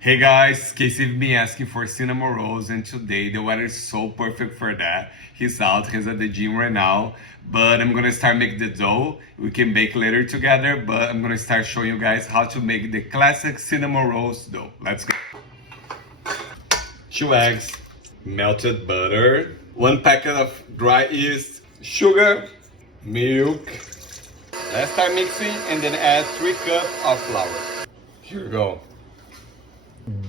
Hey guys, Casey've been asking for cinnamon rolls, and today the weather is so perfect for that. He's at the gym right now, but I'm gonna start making the dough. We can bake later together, but I'm gonna start showing you guys how to make the classic cinnamon rolls dough. Let's go. 2 eggs, melted butter, 1 packet of dry yeast, sugar, milk. Let's start mixing and then add 3 cups of flour. Here we go.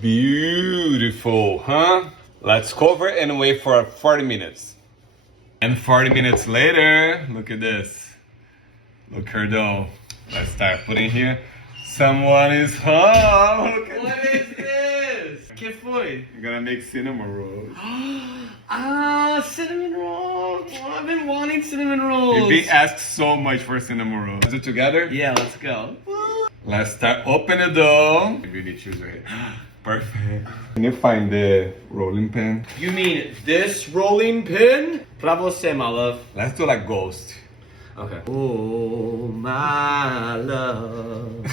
Beautiful, huh? Let's cover and wait for 40 minutes. And 40 minutes later, look at this. Look her dough. Let's start putting here. Someone is home. Look at What is this? Que foi? You're gonna make cinnamon rolls. Cinnamon rolls. Oh, I've been wanting cinnamon rolls. We've been asked so much for cinnamon rolls. Let's do it together? Yeah, let's go. Let's start open the dough. Maybe you choose right. Perfect. Can you find the rolling pin? You mean this rolling pin? Pra você, my love. Let's do like ghost. Okay. Oh, my love,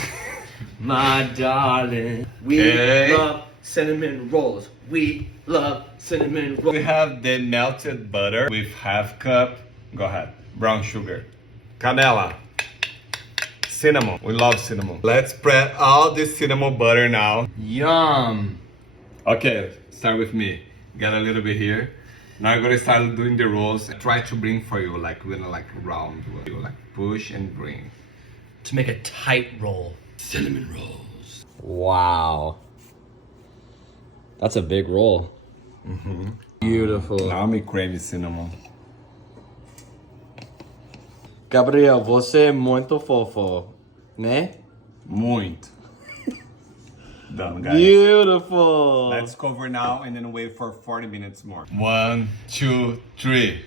my darling. We Okay. love cinnamon rolls. We love cinnamon rolls. We have the melted butter with half cup. Go ahead. Brown sugar. Canela. Cinnamon. We love cinnamon. Let's spread all this cinnamon butter now. Yum. Okay, start with me. Got a little bit here. Now I'm gonna start doing the rolls. Try to bring for you, like like round. You like push and bring. To make a tight roll. Cinnamon rolls. Wow. That's a big roll. Beautiful. Now me crave cinnamon. Gabriel, você é muito fofo, né? Muito. Done, guys. Beautiful. Let's cover now and then wait for 40 minutes more. 1, 2, 3.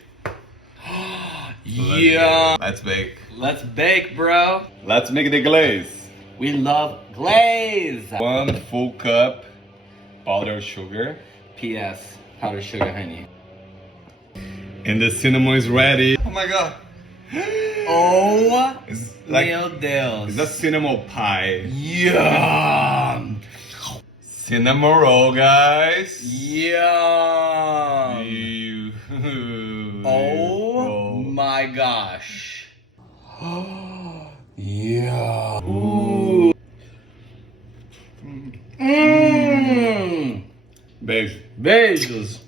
Yeah. Let's bake. Let's bake, bro. Let's make the glaze. We love glaze. 1 full cup powdered sugar. P.S. Powdered sugar, honey. And the cinnamon is ready. Oh my god. Oh, It's like meu Deus. it's a cinnamon pie. Yum. Cinnamon roll, guys. Yum. Ew. Oh my gosh. Yeah. Ooh. Beijo. Beijos.